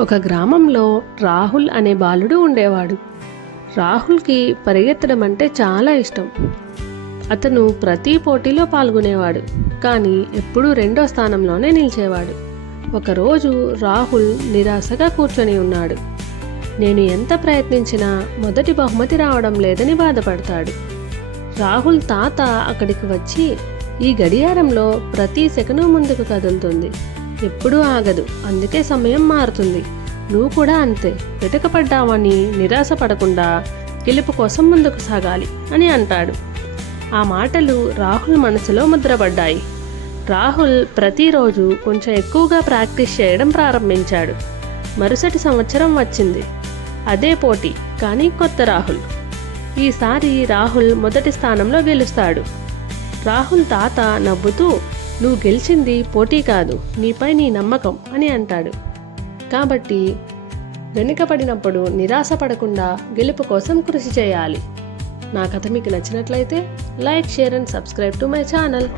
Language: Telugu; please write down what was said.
ఒక గ్రామంలో రాహుల్ అనే బాలుడు ఉండేవాడు. రాహుల్కి పరిగెత్తడం అంటే చాలా ఇష్టం. అతను ప్రతి పోటీలో పాల్గొనేవాడు, కానీ ఎప్పుడూ రెండో స్థానంలోనే నిలిచేవాడు. ఒకరోజు రాహుల్ నిరాశగా కూర్చొని ఉన్నాడు. నేను ఎంత ప్రయత్నించినా మొదటి బహుమతి రావడం లేదని బాధపడతాడు. రాహుల్ తాత అక్కడికి వచ్చి, ఈ గడియారంలో ప్రతి సెకను ముందుకు కదులుతుంది, ఎప్పుడూ ఆగదు, అందుకే సమయం మారుతుంది. నువ్వు కూడా అంతే, వెనుకపడ్డావని నిరాశపడకుండా గెలుపు కోసం ముందుకు సాగాలి అని అంటాడు. ఆ మాటలు రాహుల్ మనసులో ముద్రపడ్డాయి. రాహుల్ ప్రతిరోజు కొంచెం ఎక్కువగా ప్రాక్టీస్ చేయడం ప్రారంభించాడు. మరుసటి సంవత్సరం వచ్చింది. అదే పోటీ, కానీ కొత్త రాహుల్. ఈసారి రాహుల్ మొదటి స్థానంలో గెలుస్తాడు. రాహుల్ తాత నవ్వుతూ, నువ్వు గెలిచింది పోటీ కాదు, నీపై నీ నమ్మకం అని అంటాడు. కాబట్టి వెనుకపడినప్పుడు నిరాశపడకుండా గెలుపు కోసం కృషి చేయాలి. నా కథ మీకు నచ్చినట్లయితే like, share and subscribe to my channel.